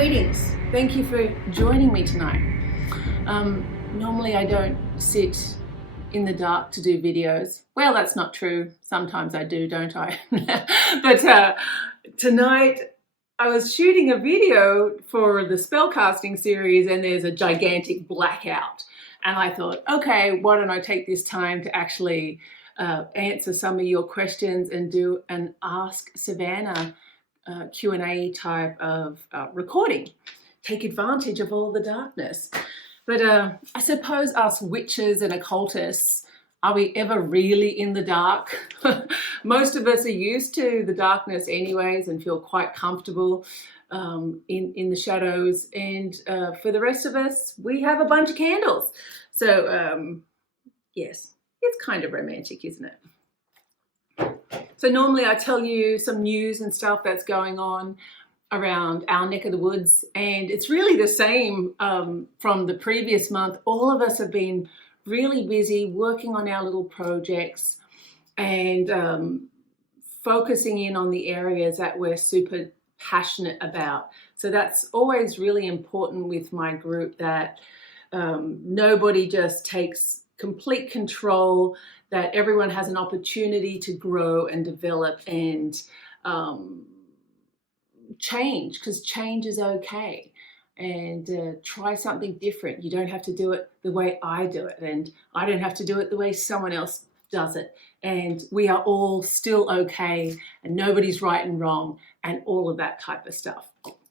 Greetings. Thank you for joining me tonight. Normally I don't sit in the dark to do videos. Well, that's not true. Sometimes I do, don't I? But tonight I was shooting a video for the spellcasting series and there's a gigantic blackout. And I thought, okay, why don't I take this time to actually answer some of your questions and do an Ask Savannah Q&A type of recording. Take advantage of all the darkness. But I suppose us witches and occultists, are we ever really in the dark? Most of us are used to the darkness anyways and feel quite comfortable in the shadows. And for the rest of us, we have a bunch of candles. So yes, it's kind of romantic, isn't it? So normally I tell you some news and stuff that's going on around our neck of the woods, and it's really the same from the previous month. All of us have been really busy working on our little projects and focusing in on the areas that we're super passionate about. So that's always really important with my group, that nobody just takes complete control, that everyone has an opportunity to grow and develop and change, because change is okay. And try something different. You don't have to do it the way I do it, and I don't have to do it the way someone else does it. And we are all still okay, and nobody's right and wrong, and all of that type of stuff.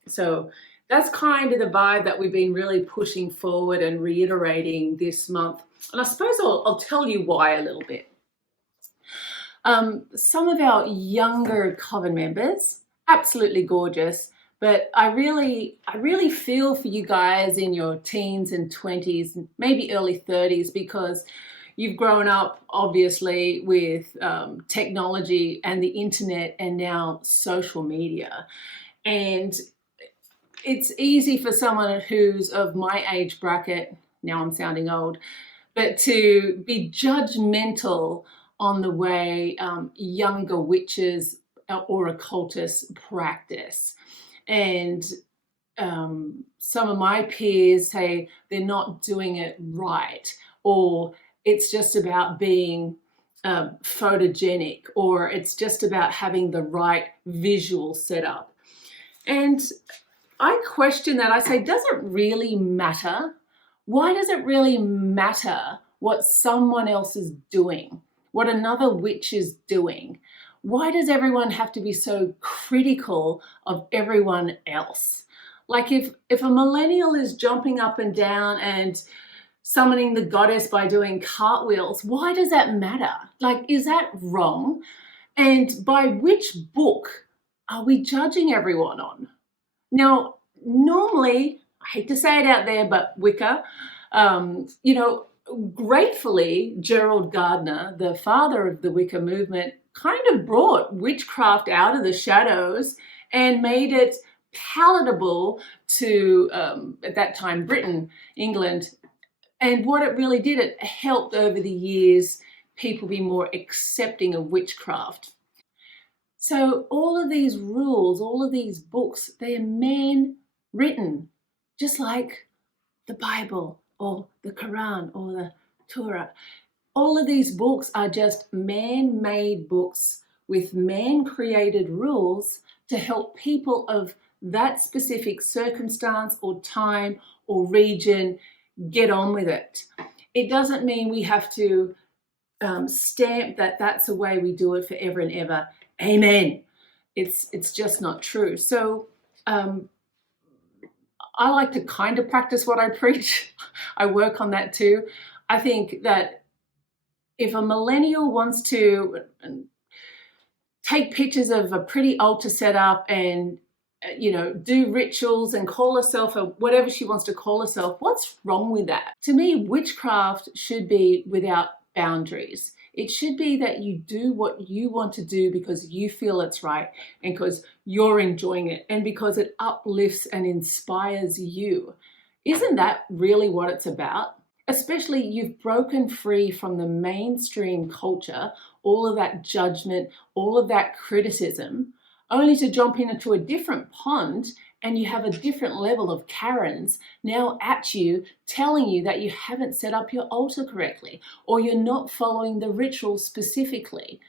So that's kind of the vibe that we've been really pushing forward and reiterating this month. And I suppose I'll tell you why a little bit. Some of our younger Coven members, absolutely gorgeous, but I really feel for you guys in your teens and 20s, maybe early 30s, because you've grown up obviously with technology and the internet and now social media. And it's easy for someone who's of my age bracket, now I'm sounding old, but to be judgmental on the way younger witches or occultists practice. And some of my peers say they're not doing it right, or it's just about being photogenic, or it's just about having the right visual setup. And I question that. I say, does it really matter? Why does it really matter what someone else is doing, what another witch is doing? Why does everyone have to be so critical of everyone else? Like if a millennial is jumping up and down and summoning the goddess by doing cartwheels, why does that matter? Like, is that wrong? And by which book are we judging everyone on? Now, normally, I hate to say it out there, but Wicca, gratefully, Gerald Gardner, the father of the Wicca movement, kind of brought witchcraft out of the shadows and made it palatable to, at that time, Britain, England. And what it really did, it helped over the years people be more accepting of witchcraft. So all of these rules, all of these books, they are man-written, just like the Bible or the Quran or the Torah. All of these books are just man-made books with man-created rules to help people of that specific circumstance or time or region get on with it. It doesn't mean we have to stamp that that's the way we do it forever and ever. Amen. It's just not true. So I like to kind of practice what I preach. I work on that too. I think that if a millennial wants to take pictures of a pretty altar setup and do rituals and call herself whatever she wants to call herself, what's wrong with that? To me, witchcraft should be without boundaries. It should be that you do what you want to do because you feel it's right and because you're enjoying it and because it uplifts and inspires you. Isn't that really what it's about? Especially you've broken free from the mainstream culture, all of that judgment, all of that criticism, only to jump into a different pond and you have a different level of Karens now at you, telling you that you haven't set up your altar correctly, or you're not following the ritual specifically.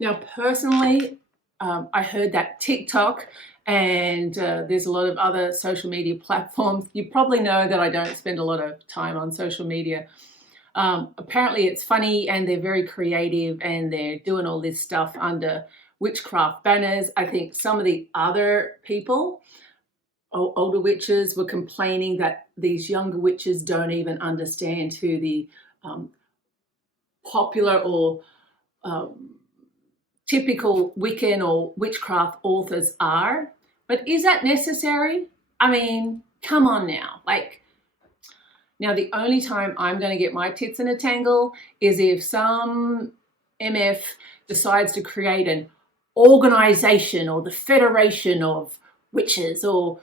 Now, personally, I heard that TikTok and there's a lot of other social media platforms. You probably know that I don't spend a lot of time on social media. Apparently it's funny and they're very creative and they're doing all this stuff under witchcraft banners. I think some of the other people, older witches, were complaining that these younger witches don't even understand who the popular or typical Wiccan or witchcraft authors are. But is that necessary? I mean, come on now. Now the only time I'm going to get my tits in a tangle is if some MF decides to create an organization or the Federation of Witches or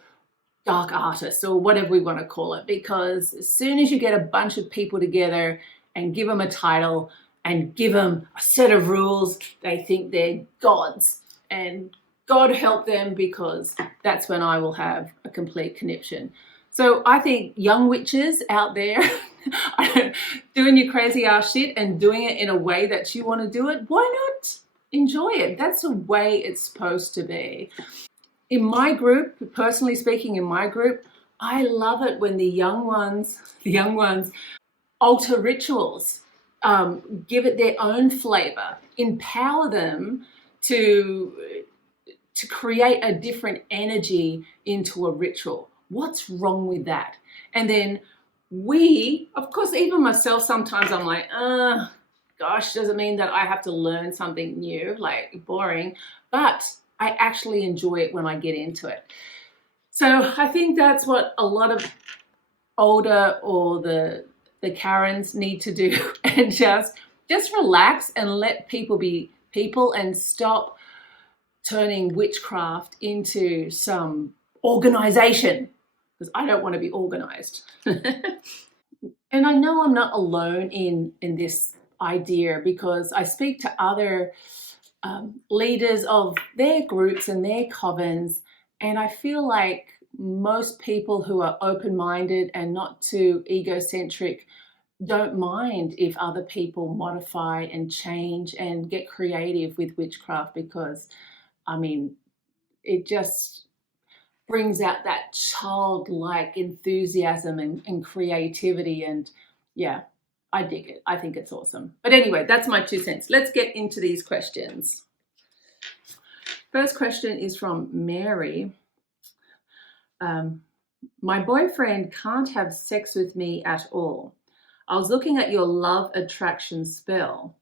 dark artists or whatever we want to call it, because as soon as you get a bunch of people together and give them a title and give them a set of rules, they think they're gods, and God help them, because that's when I will have a complete conniption. So I think young witches out there doing your crazy ass shit and doing it in a way that you want to do it, why not enjoy it? That's the way it's supposed to be. In my group, personally speaking, in my group, I love it when the young ones alter rituals, give it their own flavor, empower them to create a different energy into a ritual. What's wrong with that? And then we, of course, even myself, sometimes I'm like, gosh, doesn't mean that I have to learn something new, like boring, but I actually enjoy it when I get into it. So I think that's what a lot of older or the Karens need to do, and just relax and let people be people and stop turning witchcraft into some organization, because I don't want to be organized. And I know I'm not alone in this idea, because I speak to other leaders of their groups and their covens, and I feel like most people who are open-minded and not too egocentric don't mind if other people modify and change and get creative with witchcraft, because I mean, it just brings out that childlike enthusiasm and creativity, and yeah, I dig it. I think it's awesome. But anyway, that's my 2 cents. Let's get into these questions. First question is from Mary. My boyfriend can't have sex with me at all. I was looking at your love attraction spell.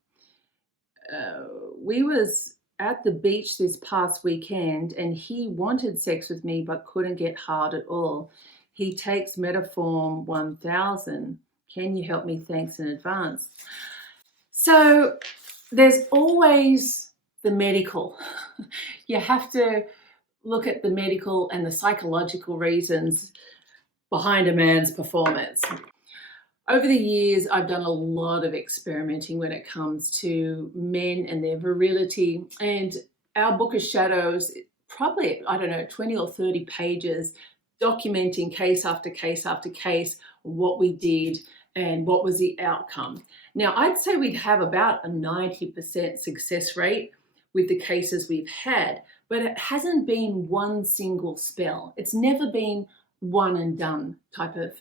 We was at the beach this past weekend and he wanted sex with me but couldn't get hard at all. He takes Metaform 1000. Can you help me? Thanks in advance. So there's always the medical. You have to look at the medical and the psychological reasons behind a man's performance. Over the years, I've done a lot of experimenting when it comes to men and their virility, and our book of shadows, probably, 20 or 30 pages, documenting case after case after case, what we did and what was the outcome. Now, I'd say we'd have about a 90% success rate with the cases we've had, but it hasn't been one single spell. It's never been one and done type of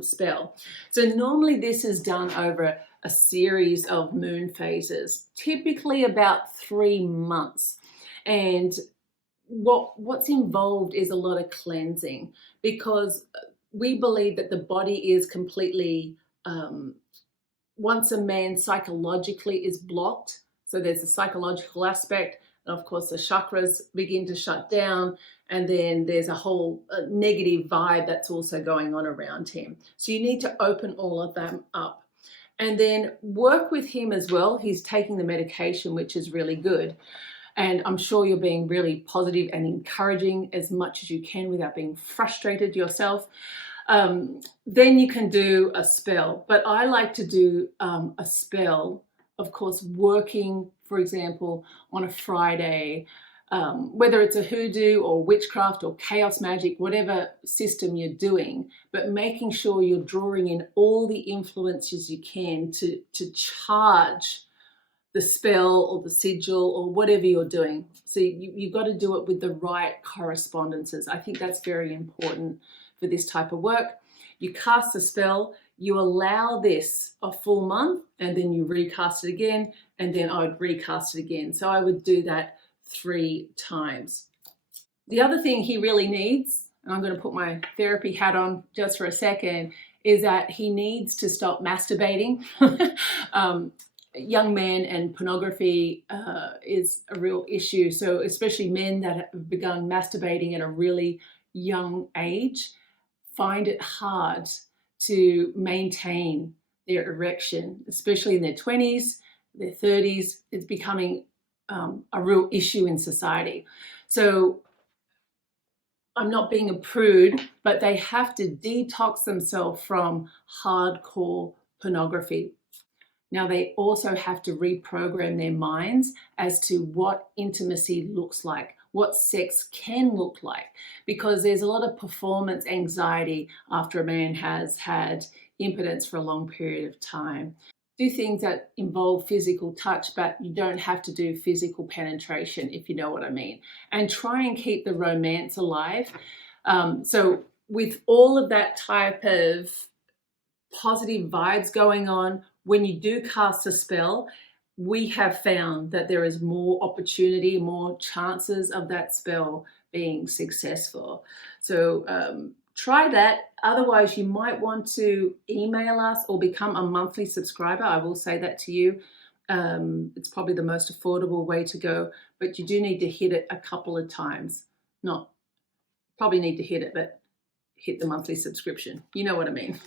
spell. So normally this is done over a series of moon phases, typically about 3 months. And what's involved is a lot of cleansing, because we believe that the body is completely, once a man psychologically is blocked, so there's a psychological aspect, and of course the chakras begin to shut down, and then there's a whole negative vibe that's also going on around him. So you need to open all of them up and then work with him as well. He's taking the medication, which is really good. And I'm sure you're being really positive and encouraging as much as you can without being frustrated yourself. Then you can do a spell. But I like to do a spell, of course, working, for example, on a Friday, whether it's a hoodoo or witchcraft or chaos magic, whatever system you're doing, but making sure you're drawing in all the influences you can to charge the spell or the sigil or whatever you're doing. So you've got to do it with the right correspondences. I think that's very important for this type of work. You cast the spell, you allow this a full month, and then you recast it again, and then I would recast it again. So I would do that 3 times. The other thing he really needs, and I'm going to put my therapy hat on just for a second, is that he needs to stop masturbating. Young men and pornography is a real issue. So especially men that have begun masturbating at a really young age find it hard to maintain their erection, especially in their 20s, their 30s. It's becoming a real issue in society. So I'm not being a prude, but they have to detox themselves from hardcore pornography. Now, they also have to reprogram their minds as to what intimacy looks like, what sex can look like, because there's a lot of performance anxiety after a man has had impotence for a long period of time. Do things that involve physical touch, but you don't have to do physical penetration, if you know what I mean. And try and keep the romance alive. So with all of that type of positive vibes going on, when you do cast a spell, we have found that there is more opportunity, more chances of that spell being successful. So try that. Otherwise, you might want to email us or become a monthly subscriber. I will say that to you. It's probably the most affordable way to go, but you do need to hit it a couple of times. Not probably need to hit it, but hit the monthly subscription. You know what I mean.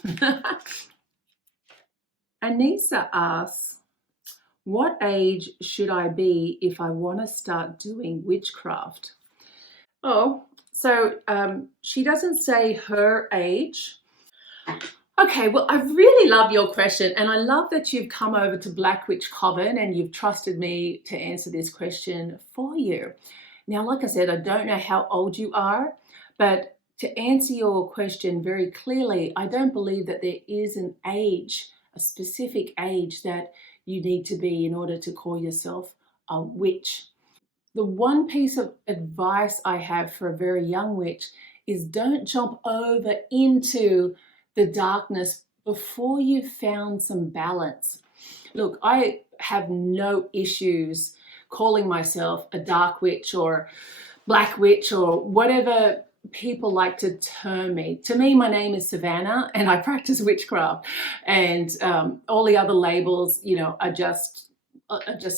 Anissa asks, what age should I be if I want to start doing witchcraft? Oh, so she doesn't say her age. Okay, well, I really love your question, and I love that you've come over to Black Witch Coven and you've trusted me to answer this question for you. Now, like I said, I don't know how old you are, but to answer your question very clearly, I don't believe that there is an age, a specific age that you need to be in order to call yourself a witch. The one piece of advice I have for a very young witch is don't jump over into the darkness before you've found some balance. Look, I have no issues calling myself a dark witch or black witch or whatever people like to term me. To me, my name is Savannah and I practice witchcraft, and all the other labels, are just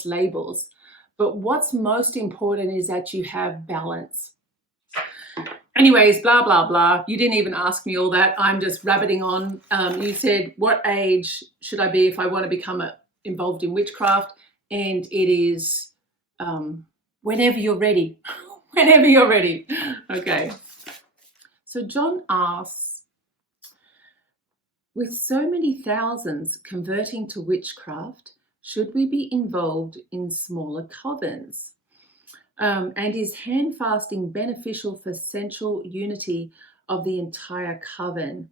labels. But what's most important is that you have balance. Anyways, blah, blah, blah. You didn't even ask me all that. I'm just rabbiting on. You said, what age should I be if I want to become involved in witchcraft? And it is whenever you're ready. Whenever you're ready. Okay. So John asks, with so many thousands converting to witchcraft, should we be involved in smaller covens? And is hand fasting beneficial for sensual unity of the entire coven?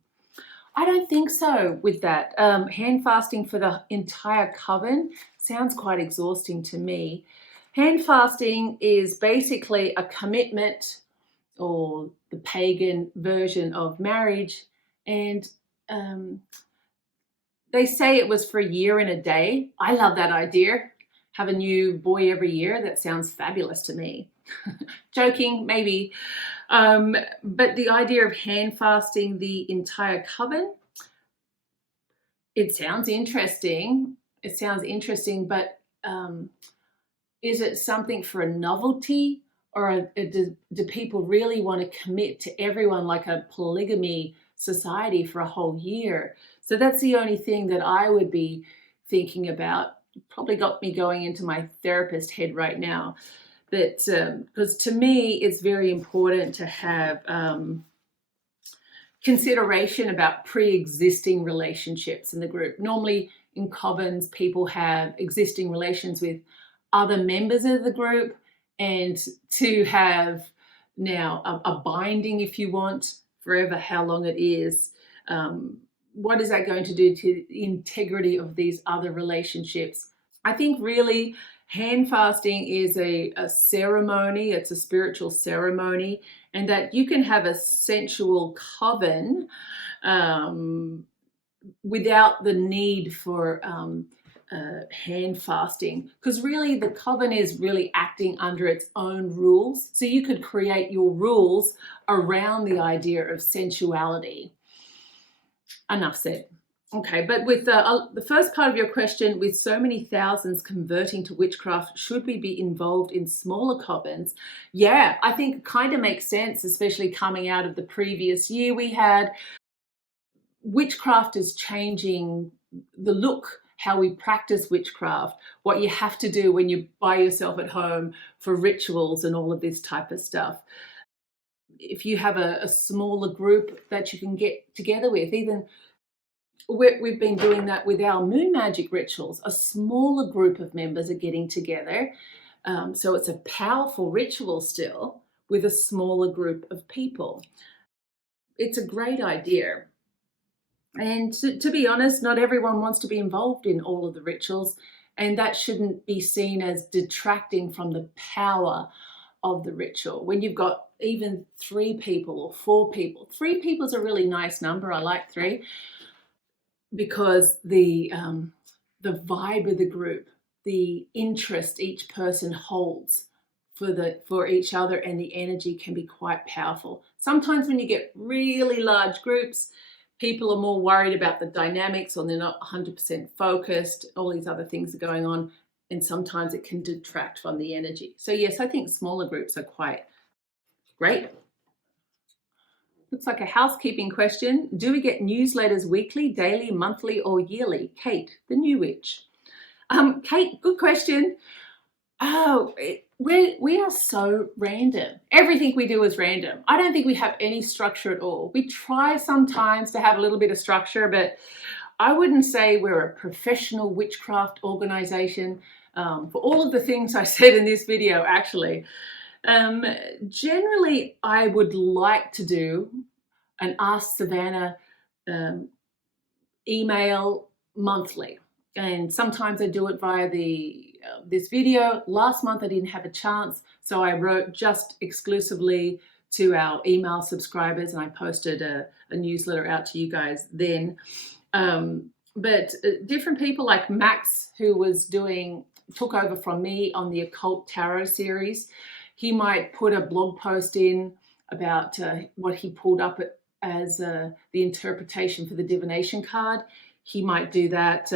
I don't think so with that. Hand fasting for the entire coven sounds quite exhausting to me. Hand fasting is basically a commitment, or the pagan version of marriage, and they say it was for a year and a day. I love that idea. Have a new boy every year. That sounds fabulous to me. Joking, maybe. But the idea of hand fasting the entire coven, it sounds interesting. It sounds interesting, but is it something for a novelty, or do people really want to commit to everyone like a polygamy society for a whole year? So that's the only thing that I would be thinking about. Probably got me going into my therapist head right now. But because to me, it's very important to have consideration about pre-existing relationships in the group. Normally in covens, people have existing relations with other members of the group, and to have now a binding, if you want, forever, how long it is. What is that going to do to the integrity of these other relationships? I think really hand fasting is a ceremony. It's a spiritual ceremony, and that you can have a sensual coven without the need for hand fasting, because really the coven is really acting under its own rules. So you could create your rules around the idea of sensuality. Enough said. Okay, but with the first part of your question, with so many thousands converting to witchcraft, should we be involved in smaller covens? Yeah, I think it kind of makes sense, especially coming out of the previous year we had. Witchcraft is changing the look, how we practice witchcraft, what you have to do when you're by yourself at home for rituals and all of this type of stuff. If you have a smaller group that you can get together with, even we've been doing that with our moon magic rituals. A smaller group of members are getting together. So it's a powerful ritual still with a smaller group of people. It's a great idea. And to be honest, not everyone wants to be involved in all of the rituals, and that shouldn't be seen as detracting from the power of the ritual. When you've got even 3 people or 4 people, 3 people is a really nice number. I like 3 because the vibe of the group, the interest each person holds for each other, and the energy can be quite powerful. Sometimes when you get really large groups, people are more worried about the dynamics, or they're not 100% focused. All these other things are going on, and sometimes it can detract from the energy. So yes, I think smaller groups are quite great. Looks like a housekeeping question. Do we get newsletters weekly, daily, monthly, or yearly? Kate, the new witch. Kate, good question. Oh, we are so random. Everything we do is random. I don't think we have any structure at all. We try sometimes to have a little bit of structure, but I wouldn't say we're a professional witchcraft organization for all of the things I said in this video, actually. Generally, I would like to do an Ask Savannah email monthly. And sometimes I do it via this video. Last month I didn't have a chance, so I wrote just exclusively to our email subscribers, and I posted a newsletter out to you guys then. But different people like Max, who took over from me on the Occult Tarot series, he might put a blog post in about what he pulled up as the interpretation for the divination card. He might do that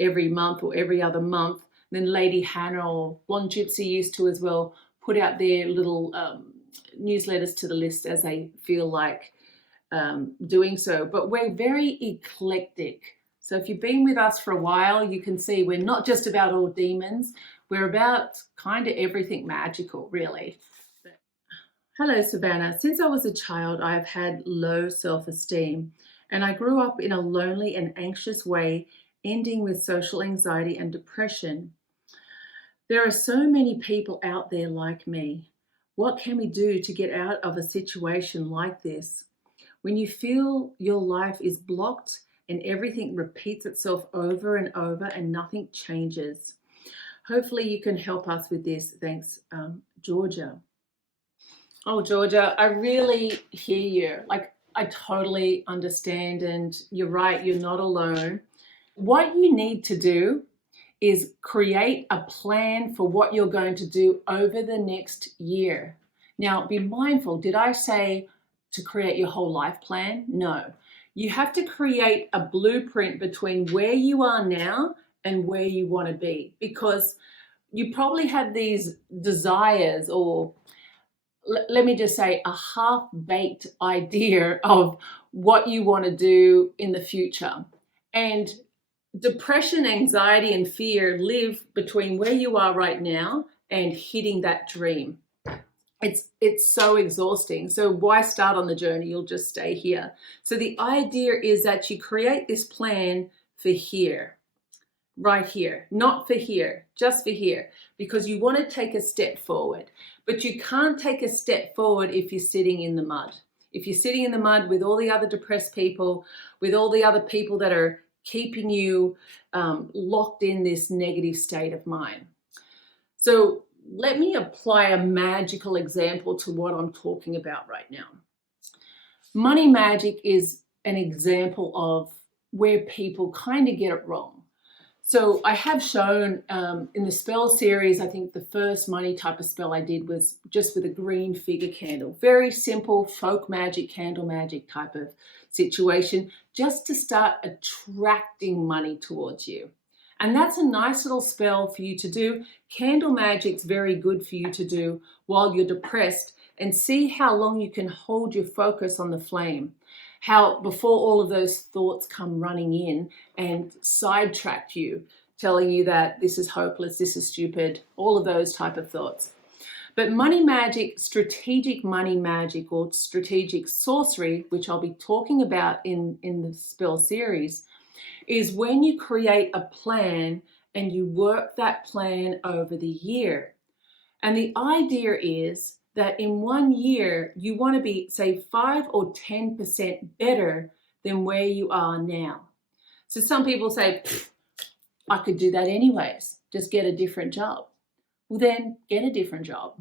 every month or every other month. And then Lady Hannah or Blonde Gypsy used to as well put out their little newsletters to the list as they feel like doing so. But we're very eclectic. So if you've been with us for a while, you can see we're not just about all demons. We're about kind of everything magical, really. Hello, Savannah. Since I was a child, I have had low self-esteem, and I grew up in a lonely and anxious way, ending with social anxiety and depression. There are so many people out there like me. What can we do to get out of a situation like this? When you feel your life is blocked and everything repeats itself over and over and nothing changes. Hopefully you can help us with this. Thanks, Georgia. Oh, Georgia, I really hear you. Like, I totally understand, and you're right, you're not alone. What you need to do is create a plan for what you're going to do over the next year. Now, be mindful, did I say to create your whole life plan? No. You have to create a blueprint between where you are now and where you want to be, because you probably have these desires, or let me just say a half-baked idea of what you want to do in the future. And depression, anxiety, and fear live between where you are right now and hitting that dream. It's so exhausting. So why start on the journey? You'll just stay here. So the idea is that you create this plan for here. right here, not for here, just for here, because you want to take a step forward. But you can't take a step forward if you're sitting in the mud. If you're sitting in the mud with all the other depressed people, with all the other people that are keeping you locked in this negative state of mind. So let me apply a magical example to what I'm talking about right now. Money magic is an example of where people kind of get it wrong. So I have shown in the spell series, I think the first money type of spell I did was just with a green figure candle. Very simple folk magic, candle magic type of situation, just to start attracting money towards you. And that's a nice little spell for you to do. Candle magic's very good for you to do while you're depressed, and see how long you can hold your focus on the flame. How before all of those thoughts come running in and sidetrack you, telling you that this is hopeless, this is stupid, all of those type of thoughts. But money magic, strategic money magic, or strategic sorcery, which I'll be talking about in the spell series, is when you create a plan and you work that plan over the year. And the idea is that in 1 year, you want to be, say, 5 or 10% better than where you are now. So some people say, I could do that anyways, just get a different job. Well, then get a different job.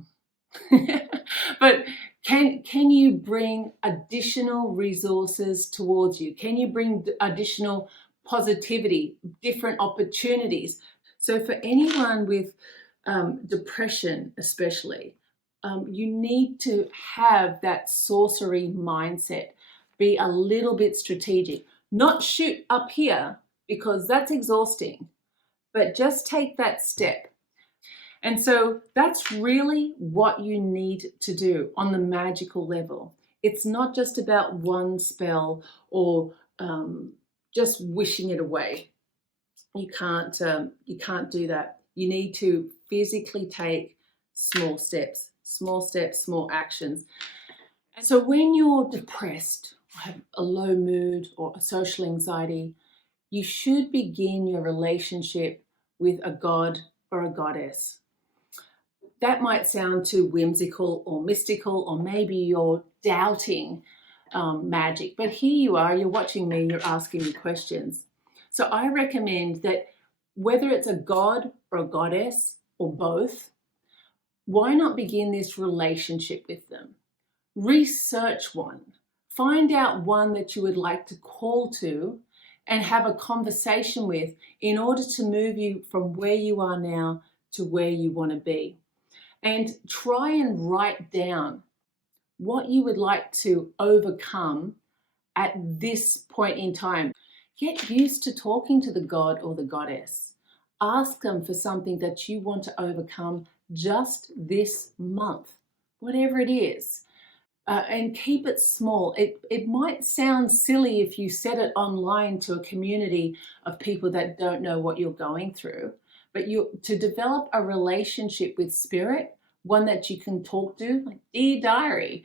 But can you bring additional resources towards you? Can you bring additional positivity, different opportunities? So for anyone with depression especially, you need to have that sorcery mindset. Be a little bit strategic. Not shoot up here, because that's exhausting, but just take that step. And so that's really what you need to do on the magical level. It's not just about one spell or just wishing it away. You can't do that. You need to physically take small steps, small actions. And so when you're depressed, or have a low mood or a social anxiety, you should begin your relationship with a god or a goddess. That might sound too whimsical or mystical, or maybe you're doubting magic, but here you are, you're watching me, you're asking me questions. So I recommend that whether it's a god or a goddess or both, why not begin this relationship with them? Research one. Find out one that you would like to call to and have a conversation with in order to move you from where you are now to where you want to be. And try and write down what you would like to overcome at this point in time. Get used to talking to the god or the goddess. Ask them for something that you want to overcome just this month, whatever it is. And keep it small. It might sound silly if you set it online to a community of people that don't know what you're going through, but to develop a relationship with spirit, one that you can talk to, like dear diary,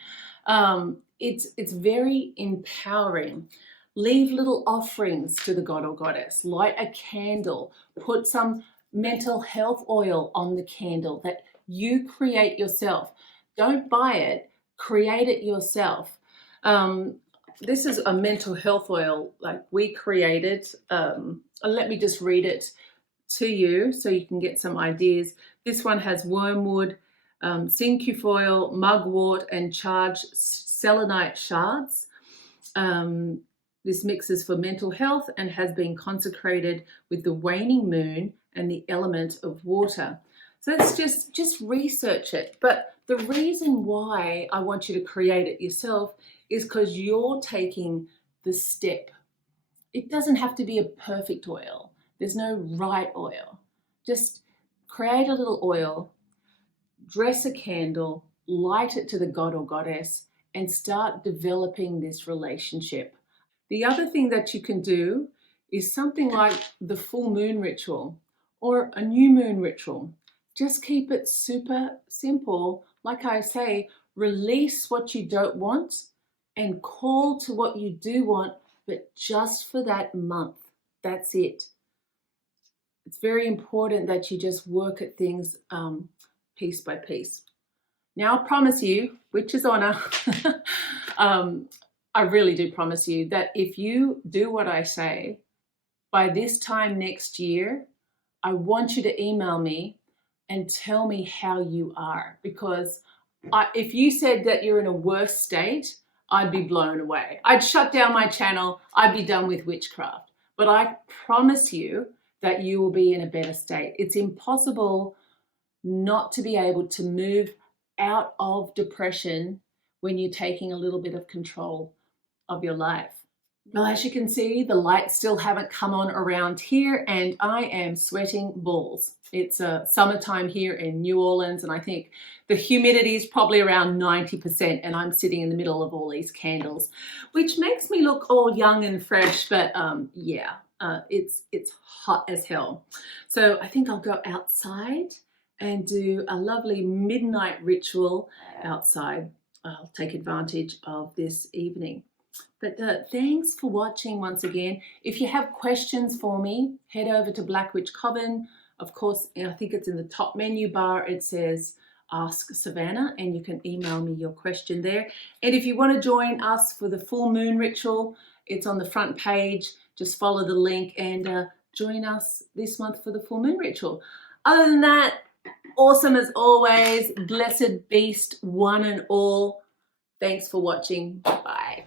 it's very empowering. Leave little offerings to the god or goddess. Light a candle. Put some mental health oil on the candle that you create yourself. Don't buy it. Create it yourself. This is a mental health oil like we created. Let me just read it to you so you can get some ideas. This one has wormwood, cinquefoil, mugwort, and charged selenite shards. This mix is for mental health and has been consecrated with the waning moon and the element of water. So let's just research it. But the reason why I want you to create it yourself is because you're taking the step. It doesn't have to be a perfect oil. There's no right oil. Just create a little oil, dress a candle, light it to the god or goddess, and start developing this relationship. The other thing that you can do is something like the full moon ritual or a new moon ritual. Just keep it super simple. Like I say, release what you don't want and call to what you do want, but just for that month. That's it. it's very important that you just work at things piece by piece. Now, I promise you, which is honor, I really do promise you that if you do what I say, by this time next year, I want you to email me and tell me how you are. Because if you said that you're in a worse state, I'd be blown away. I'd shut down my channel. I'd be done with witchcraft. But I promise you that you will be in a better state. It's impossible not to be able to move out of depression when you're taking a little bit of control of your life. Well, as you can see, the lights still haven't come on around here and I am sweating balls. It's summertime here in New Orleans and I think the humidity is probably around 90% and I'm sitting in the middle of all these candles, which makes me look all young and fresh, but yeah, it's hot as hell. So I think I'll go outside and do a lovely midnight ritual outside. I'll take advantage of this evening. But thanks for watching once again. If you have questions for me, head over to Black Witch Coven. Of course, I think it's in the top menu bar. It says Ask Savannah and you can email me your question there. And if you want to join us for the full moon ritual, it's on the front page. Just follow the link and join us this month for the full moon ritual. Other than that, awesome as always. Blessed beast, one and all. Thanks for watching. Bye.